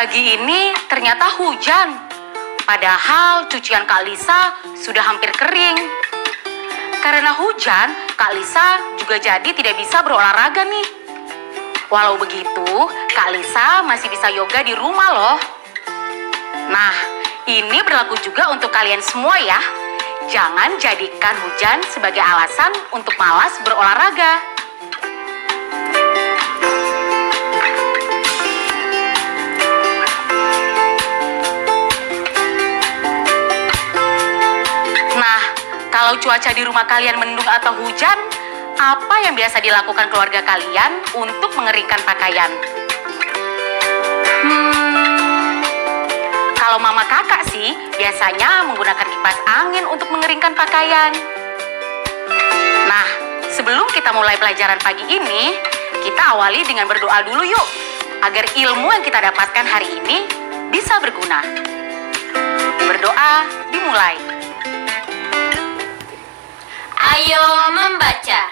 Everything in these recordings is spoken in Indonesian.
Pagi ini ternyata hujan. Padahal cucian Kak Lisa sudah hampir kering. Karena hujan, Kak Lisa juga jadi tidak bisa berolahraga nih. Walau begitu, Kak Lisa masih bisa yoga di rumah loh. Nah, ini berlaku juga untuk kalian semua ya. Jangan jadikan hujan sebagai alasan untuk malas berolahraga. Nah, kalau cuaca di rumah kalian mendung atau hujan, apa yang biasa dilakukan keluarga kalian untuk mengeringkan pakaian? Kalau mama kakak sih biasanya menggunakan kipas angin untuk mengeringkan pakaian. Nah, sebelum kita mulai pelajaran pagi ini, kita awali dengan berdoa dulu yuk, agar ilmu yang kita dapatkan hari ini bisa berguna. Berdoa dimulai. Ayo membaca.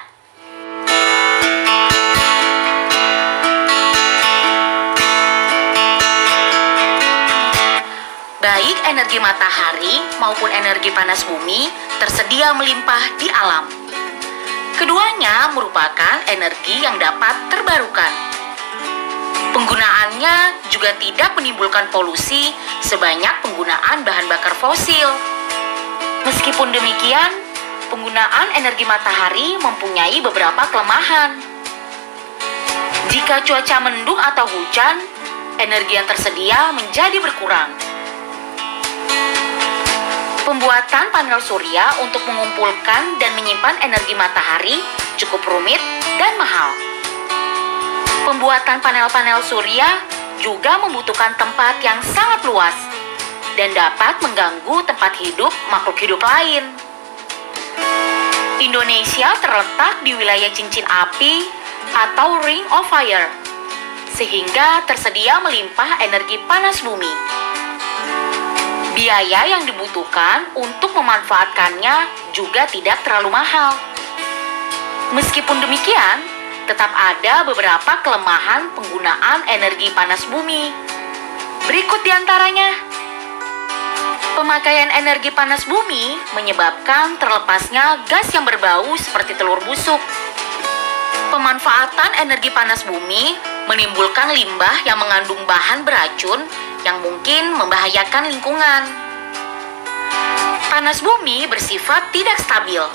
Baik energi matahari maupun energi panas bumi tersedia melimpah di alam. Keduanya merupakan energi yang dapat terbarukan. Penggunaannya juga tidak menimbulkan polusi sebanyak penggunaan bahan bakar fosil. Meskipun demikian, penggunaan energi matahari mempunyai beberapa kelemahan. Jika cuaca mendung atau hujan, energi yang tersedia menjadi berkurang. Pembuatan panel surya untuk mengumpulkan dan menyimpan energi matahari cukup rumit dan mahal. Pembuatan panel-panel surya juga membutuhkan tempat yang sangat luas dan dapat mengganggu tempat hidup makhluk hidup lain. Indonesia terletak di wilayah cincin api atau Ring of Fire, sehingga tersedia melimpah energi panas bumi. Biaya yang dibutuhkan untuk memanfaatkannya juga tidak terlalu mahal. Meskipun demikian, tetap ada beberapa kelemahan penggunaan energi panas bumi. Berikut diantaranya. Pemakaian energi panas bumi menyebabkan terlepasnya gas yang berbau seperti telur busuk. Pemanfaatan energi panas bumi menimbulkan limbah yang mengandung bahan beracun yang mungkin membahayakan lingkungan. Panas bumi bersifat tidak stabil.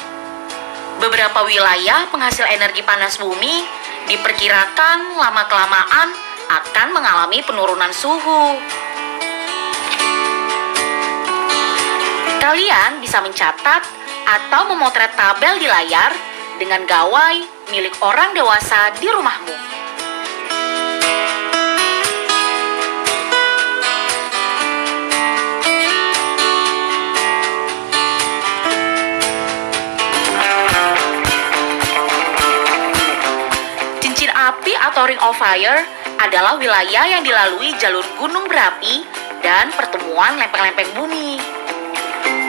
Beberapa wilayah penghasil energi panas bumi diperkirakan lama-kelamaan akan mengalami penurunan suhu. Kalian bisa mencatat atau memotret tabel di layar dengan gawai milik orang dewasa di rumahmu. Api atau Ring of Fire adalah wilayah yang dilalui jalur gunung berapi dan pertemuan lempeng-lempeng bumi.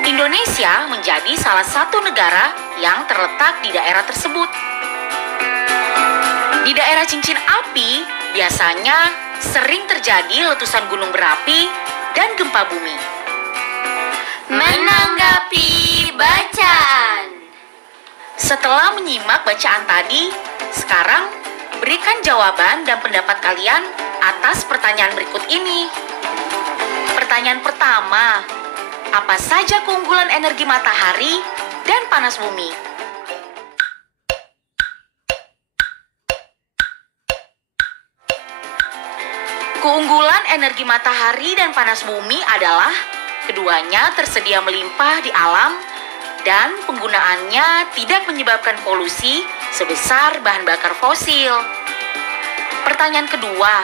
Indonesia menjadi salah satu negara yang terletak di daerah tersebut. Di daerah cincin api, biasanya sering terjadi letusan gunung berapi dan gempa bumi. Menanggapi bacaan. Setelah menyimak bacaan tadi, sekarang berikan jawaban dan pendapat kalian atas pertanyaan berikut ini. Pertanyaan pertama, apa saja keunggulan energi matahari dan panas bumi? Keunggulan energi matahari dan panas bumi adalah keduanya tersedia melimpah di alam dan penggunaannya tidak menyebabkan polusi sebesar bahan bakar fosil. Pertanyaan kedua,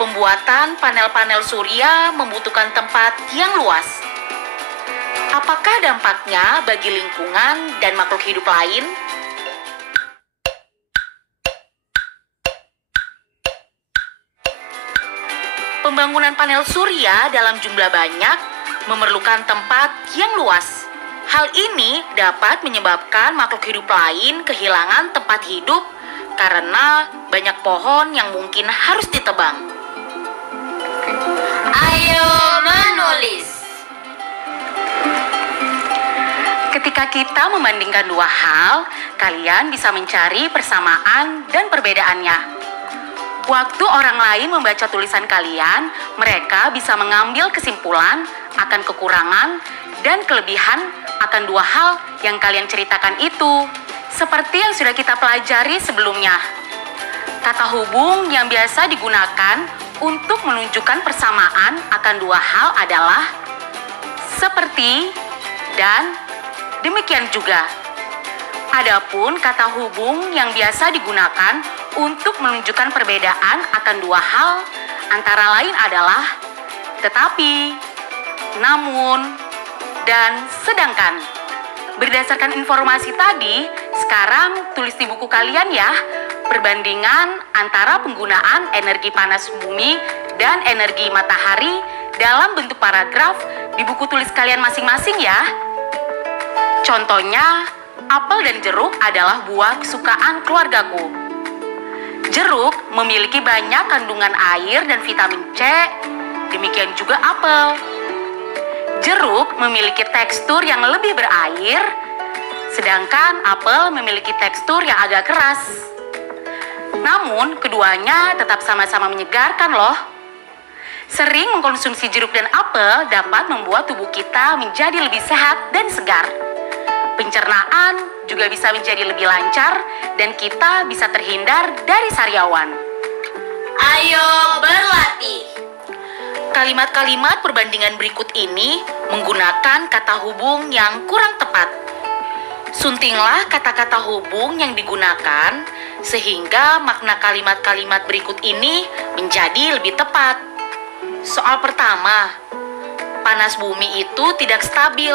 pembuatan panel-panel surya membutuhkan tempat yang luas. Apakah dampaknya bagi lingkungan dan makhluk hidup lain? Pembangunan panel surya dalam jumlah banyak memerlukan tempat yang luas. Hal ini dapat menyebabkan makhluk hidup lain kehilangan tempat hidup karena banyak pohon yang mungkin harus ditebang. Jika kita membandingkan dua hal, kalian bisa mencari persamaan dan perbedaannya. Waktu orang lain membaca tulisan kalian, mereka bisa mengambil kesimpulan akan kekurangan dan kelebihan akan dua hal yang kalian ceritakan itu. Seperti yang sudah kita pelajari sebelumnya. Kata hubung yang biasa digunakan untuk menunjukkan persamaan akan dua hal adalah seperti dan demikian juga. Adapun kata hubung yang biasa digunakan untuk menunjukkan perbedaan akan dua hal antara lain adalah tetapi, namun, dan sedangkan. Berdasarkan informasi tadi, sekarang tulis di buku kalian ya, perbandingan antara penggunaan energi panas bumi dan energi matahari dalam bentuk paragraf di buku tulis kalian masing-masing ya. Contohnya, apel dan jeruk adalah buah kesukaan keluargaku. Jeruk memiliki banyak kandungan air dan vitamin C, demikian juga apel. Jeruk memiliki tekstur yang lebih berair, sedangkan apel memiliki tekstur yang agak keras. Namun, keduanya tetap sama-sama menyegarkan loh. Sering mengkonsumsi jeruk dan apel dapat membuat tubuh kita menjadi lebih sehat dan segar. Pencernaan juga bisa menjadi lebih lancar dan kita bisa terhindar dari sariawan. Ayo berlatih. Kalimat-kalimat perbandingan berikut ini menggunakan kata hubung yang kurang tepat. Suntinglah kata-kata hubung yang digunakan sehingga makna kalimat-kalimat berikut ini menjadi lebih tepat. Soal pertama, panas bumi itu tidak stabil,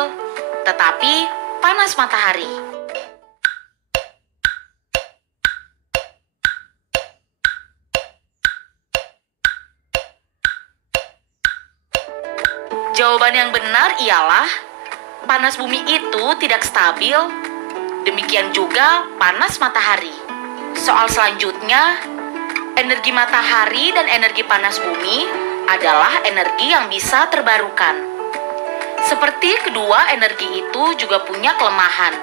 tetapi panas matahari. Jawaban yang benar ialah panas bumi itu tidak stabil, demikian juga panas matahari. Soal selanjutnya, energi matahari dan energi panas bumi adalah energi yang bisa terbarukan. Seperti kedua energi itu juga punya kelemahan.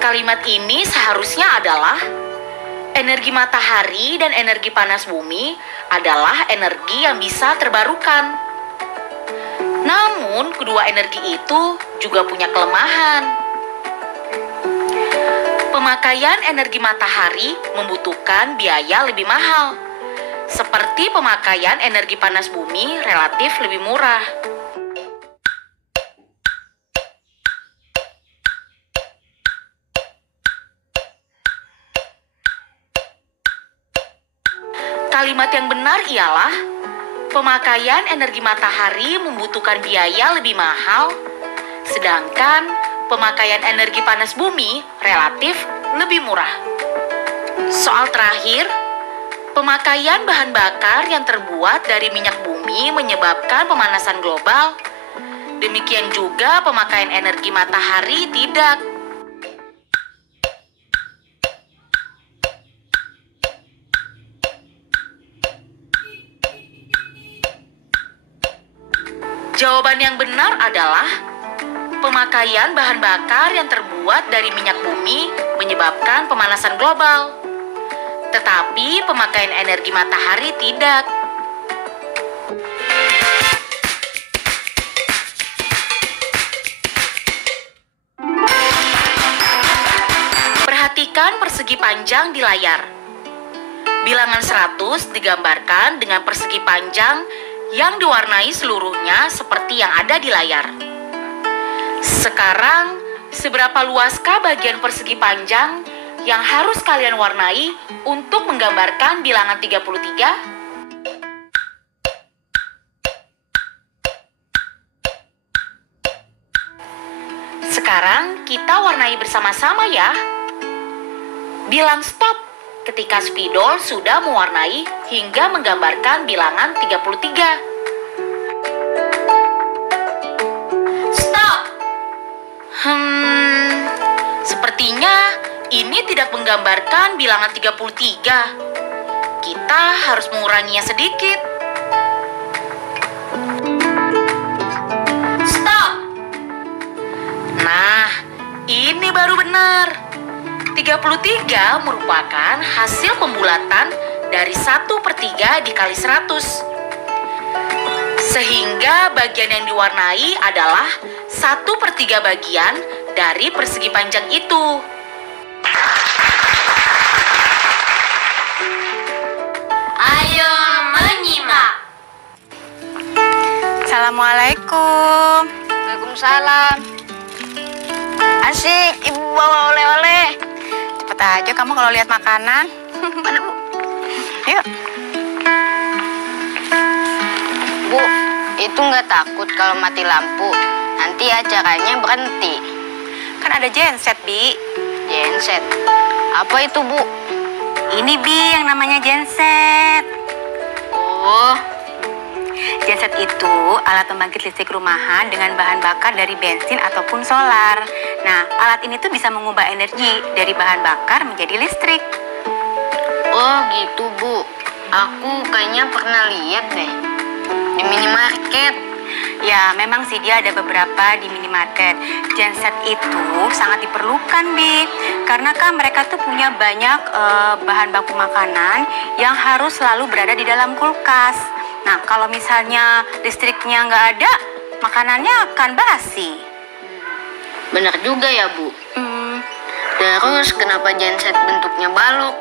Kalimat ini seharusnya adalah energi matahari dan energi panas bumi adalah energi yang bisa terbarukan. Namun, kedua energi itu juga punya kelemahan. Pemakaian energi matahari membutuhkan biaya lebih mahal, seperti pemakaian energi panas bumi relatif lebih murah. Kalimat yang benar ialah pemakaian energi matahari membutuhkan biaya lebih mahal, sedangkan pemakaian energi panas bumi relatif lebih murah. Soal terakhir, pemakaian bahan bakar yang terbuat dari minyak bumi menyebabkan pemanasan global. Demikian juga pemakaian energi matahari tidak. Jawaban yang benar adalah pemakaian bahan bakar yang terbuat dari minyak bumi menyebabkan pemanasan global. Tetapi pemakaian energi matahari tidak. Perhatikan persegi panjang di layar. Bilangan 100 digambarkan dengan persegi panjang yang diwarnai seluruhnya seperti yang ada di layar. Sekarang, seberapa luaskah bagian persegi panjang yang harus kalian warnai untuk menggambarkan bilangan 33? Sekarang kita warnai bersama-sama ya. Bilang stop ketika spidol sudah mewarnai hingga menggambarkan bilangan 33. Stop! Sepertinya ini tidak menggambarkan bilangan 33. kita harus menguranginya sedikit. Stop. Nah, ini baru benar. 33 merupakan hasil pembulatan dari 1/3 dikali 100. Sehingga bagian yang diwarnai adalah 1/3 bagian dari persegi panjang itu. Ayo menyimak. Assalamualaikum. Waalaikumsalam. Asik, ibu bawa oleh-oleh. Cepet aja kamu kalau lihat makanan. Mana, Bu? Yuk. Bu, itu nggak takut kalau mati lampu? Nanti acaranya berhenti. Kan ada genset, Bi. Genset. Apa itu, Bu? Ini, Bi, yang namanya genset. Oh, Genset itu alat pembangkit listrik rumahan dengan bahan bakar dari bensin ataupun solar. Nah, alat ini tuh bisa mengubah energi dari bahan bakar menjadi listrik. oh gitu, Bu. Aku kayaknya pernah lihat deh di minimarket. Ya, memang sih dia ada beberapa di minimarket. Genset itu sangat diperlukan, Bi. Karena kan mereka tuh punya banyak bahan baku makanan yang harus selalu berada di dalam kulkas. Nah, kalau misalnya listriknya nggak ada, makanannya akan basi. Benar juga ya, Bu. Hmm, Terus kenapa genset bentuknya balok?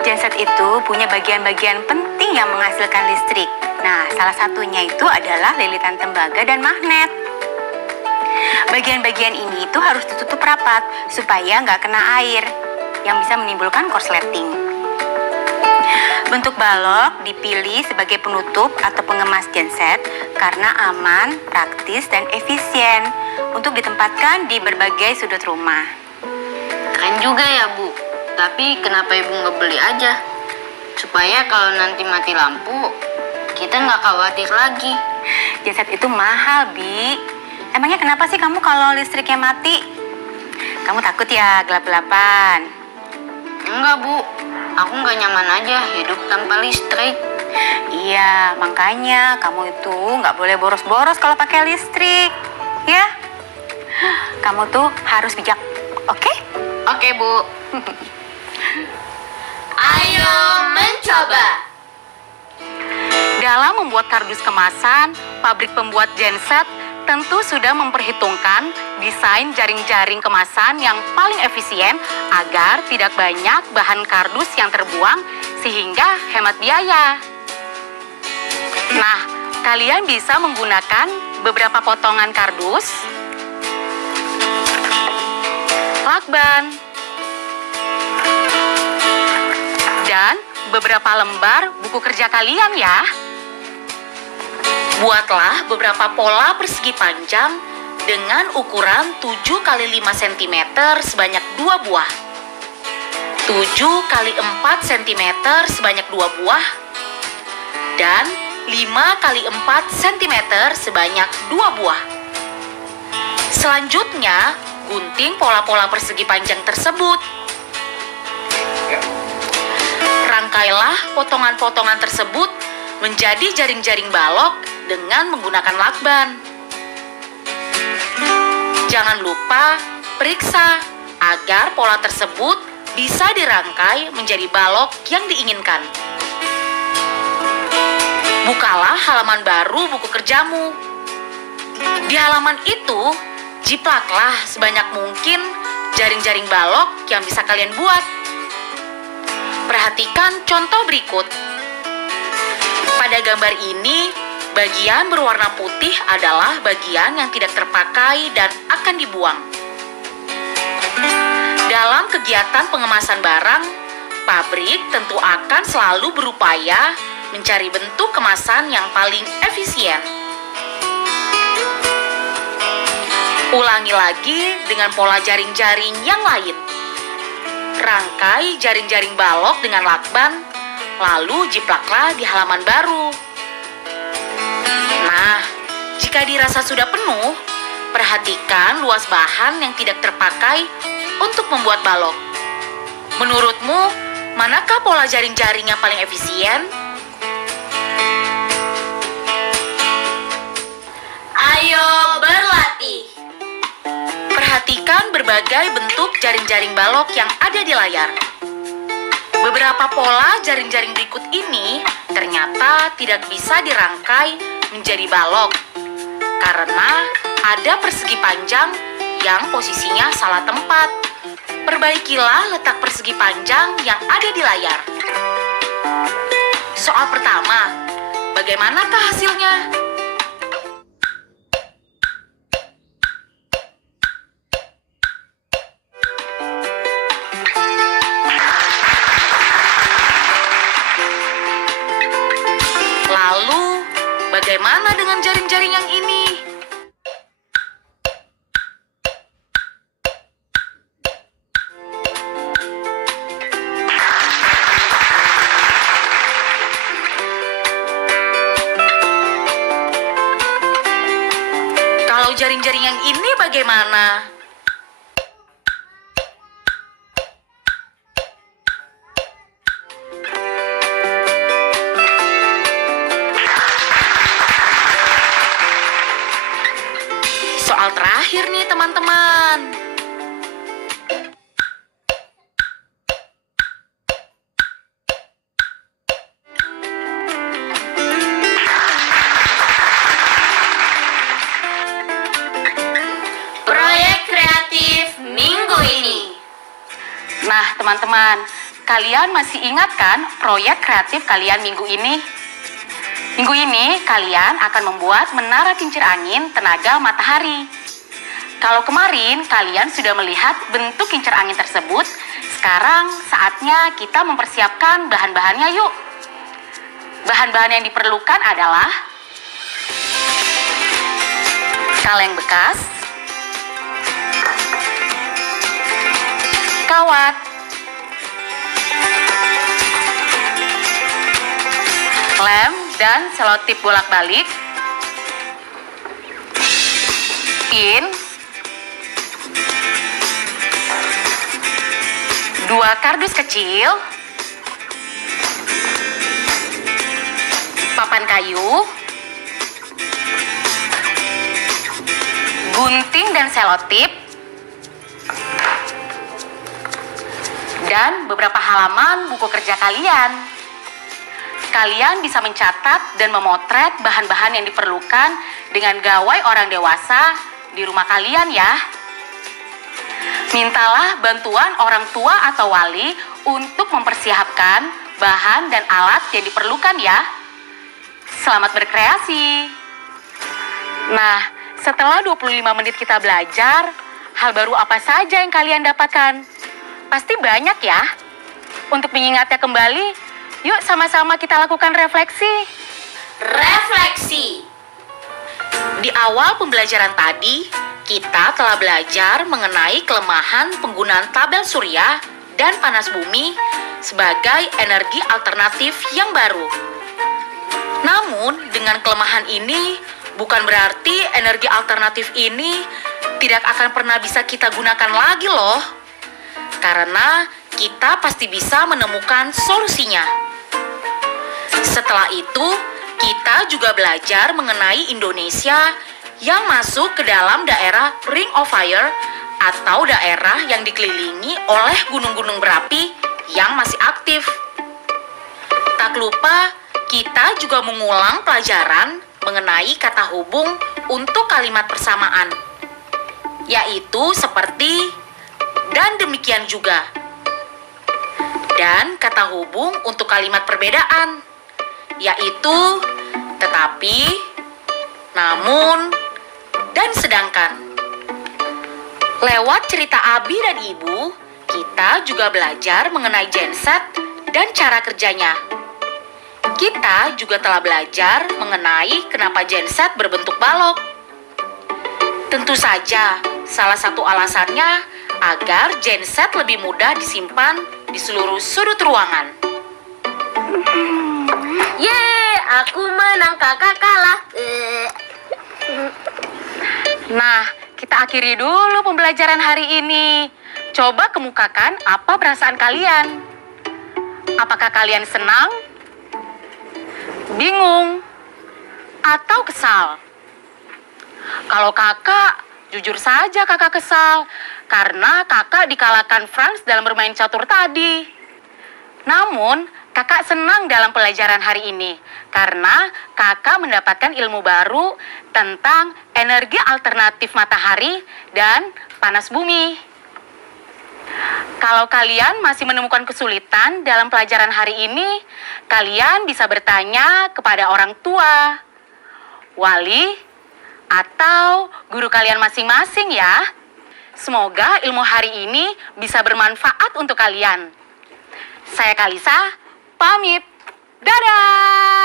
genset itu punya bagian-bagian penting yang menghasilkan listrik. Nah, salah satunya itu adalah lilitan tembaga dan magnet. Bagian-bagian ini itu harus ditutup rapat supaya nggak kena air yang bisa menimbulkan korsleting. Bentuk balok dipilih sebagai penutup atau pengemas genset karena aman, praktis, dan efisien untuk ditempatkan di berbagai sudut rumah. Keren juga ya, Bu. Tapi kenapa Ibu nggak beli aja? Supaya kalau nanti mati lampu, kita nggak khawatir lagi. Genset itu mahal, Bi. Emangnya kenapa sih kamu kalau listriknya mati? Kamu takut ya gelap-gelapan? Enggak, Bu. Aku nggak nyaman aja hidup tanpa listrik. Iya, makanya kamu itu nggak boleh boros-boros kalau pakai listrik, ya? Kamu tuh harus bijak, oke? Oke, Bu. Ayo mencoba. Dalam membuat kardus kemasan, pabrik pembuat genset tentu sudah memperhitungkan desain jaring-jaring kemasan yang paling efisien agar tidak banyak bahan kardus yang terbuang sehingga hemat biaya. Nah, kalian bisa menggunakan beberapa potongan kardus, lakban, dan beberapa lembar buku kerja kalian ya. Buatlah beberapa pola persegi panjang dengan ukuran 7 x 5 cm sebanyak 2 buah. 7 x 4 cm sebanyak 2 buah. Dan 5 x 4 cm sebanyak 2 buah. Selanjutnya, gunting pola-pola persegi panjang tersebut. Rangkailah potongan-potongan tersebut menjadi jaring-jaring balok dengan menggunakan lakban. Jangan lupa periksa agar pola tersebut bisa dirangkai menjadi balok yang diinginkan. Bukalah halaman baru buku kerjamu. Di halaman itu, jiplaklah sebanyak mungkin jaring-jaring balok yang bisa kalian buat. Perhatikan contoh berikut. Pada gambar ini, bagian berwarna putih adalah bagian yang tidak terpakai dan akan dibuang. Dalam kegiatan pengemasan barang, pabrik tentu akan selalu berupaya mencari bentuk kemasan yang paling efisien. Ulangi lagi dengan pola jaring-jaring yang lain. Rangkai jaring-jaring balok dengan lakban, lalu jiplaklah di halaman baru. Nah, jika dirasa sudah penuh, perhatikan luas bahan yang tidak terpakai untuk membuat balok. Menurutmu, Manakah pola jaring-jaring yang paling efisien? Ayo berlatih. Perhatikan berbagai bentuk jaring-jaring balok yang ada di layar. Beberapa pola jaring-jaring berikut ini ternyata tidak bisa dirangkai menjadi balok karena ada persegi panjang yang posisinya salah tempat. Perbaikilah letak persegi panjang yang ada di layar. Soal pertama, bagaimanakah hasilnya? Lalu, bagaimana dengan jaring-jaring yang ini? Kalau jaring-jaring yang ini bagaimana? Soal terakhir nih teman-teman. Proyek kreatif minggu ini. Nah, teman-teman, kalian masih ingat kan proyek kreatif kalian minggu ini? Minggu ini kalian akan membuat menara kincir angin tenaga matahari. Kalau kemarin kalian sudah melihat bentuk kincir angin tersebut, sekarang saatnya kita mempersiapkan bahan-bahannya yuk. Bahan-bahan yang diperlukan adalah kaleng bekas, kawat, lem dan selotip bolak-balik, pin, 2 kardus kecil, papan kayu, gunting dan selotip, dan beberapa halaman buku kerja kalian. Kalian bisa mencatat dan memotret bahan-bahan yang diperlukan dengan gawai orang dewasa di rumah kalian ya. Mintalah bantuan orang tua atau wali untuk mempersiapkan bahan dan alat yang diperlukan ya. Selamat berkreasi. Nah, setelah 25 menit kita belajar, hal baru apa saja yang kalian dapatkan? Pasti banyak ya. Untuk mengingatnya kembali, yuk sama-sama kita lakukan refleksi. Refleksi. Di awal pembelajaran tadi, kita telah belajar mengenai kelemahan penggunaan tabel surya dan panas bumi sebagai energi alternatif yang baru. Namun, dengan kelemahan ini, bukan berarti energi alternatif ini tidak akan pernah bisa kita gunakan lagi loh. Karena kita pasti bisa menemukan solusinya. Setelah itu, kita juga belajar mengenai Indonesia yang masuk ke dalam daerah Ring of Fire atau daerah yang dikelilingi oleh gunung-gunung berapi yang masih aktif. Tak lupa, kita juga mengulang pelajaran mengenai kata hubung untuk kalimat persamaan, yaitu seperti dan demikian juga. Dan kata hubung untuk kalimat perbedaan, yaitu tetapi, namun, dan sedangkan. Lewat cerita Abi dan Ibu, kita juga belajar mengenai genset dan cara kerjanya. Kita juga telah belajar mengenai kenapa genset berbentuk balok. Tentu saja, salah satu alasannya agar genset lebih mudah disimpan di seluruh sudut ruangan. Yeay, aku menang, kakak kalah. Nah, kita akhiri dulu pembelajaran hari ini. Coba kemukakan apa perasaan kalian. Apakah kalian senang, bingung, atau kesal? Kalau kakak, jujur saja kakak kesal karena kakak dikalahkan Franz dalam bermain catur tadi. Namun, kakak senang dalam pelajaran hari ini karena kakak mendapatkan ilmu baru tentang energi alternatif matahari dan panas bumi. Kalau kalian masih menemukan kesulitan dalam pelajaran hari ini, kalian bisa bertanya kepada orang tua, wali, atau guru kalian masing-masing ya. Semoga ilmu hari ini bisa bermanfaat untuk kalian. Saya Kalisa, pamit. Dadah!